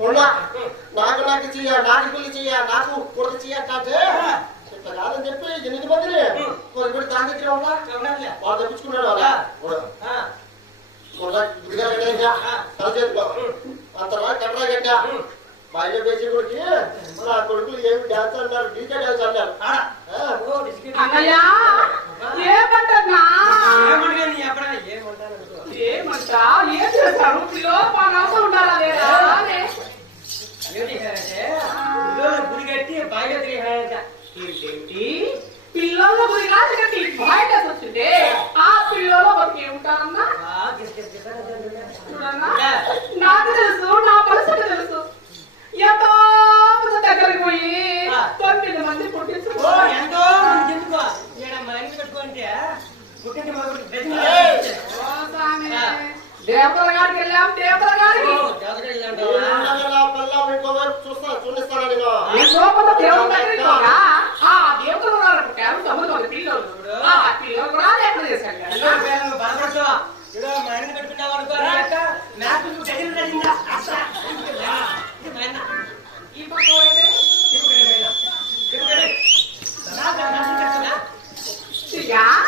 ఉన్నా నాకు నాకు చెయ్య నాకు చెయ్య నాకు కొడుకు చెయ్య కాదని చెప్పి ఎనిమిది మందిని కొద్దిపడి దాని దగ్గర వాళ్ళు తెప్పించుకున్నాడు వాళ్ళ గుడిగా గడ్డ. భార్య పేసి కొడుకులు ఏమి డాన్స్ అన్నారు డాన్స్ అన్నారు చూడన్నా నాకు తెలుసు నా మనసుకు తెలుసు ఎంతో మంది దగ్గరికి పోయి తొమ్మిది మంది పుట్టించు ఎంతో మంది ఎందుకో ఈడ మైండ్ పెట్టుకుంటే పుట్టింటి మొదలు దేవతల గారికి వెళ్ళాం దేవతల గారికి. ఆ దేవతలు పిల్లలు ఆ పిల్లలు కూడా ఎక్కడ తీసుకెళ్ళారు Yeah?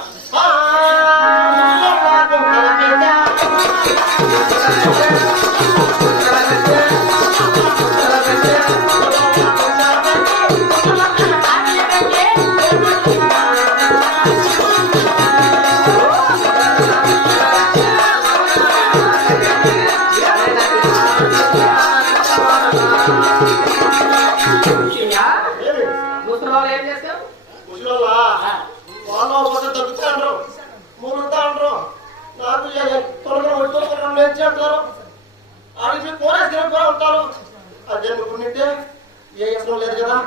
Fala! నాకు తొలగడం వచ్చి లేచి అంటారు. అడిగి కోరేసి కూడా ఉంటారు. అది ఎందుకు ఏ యత్నం లేదు కదా.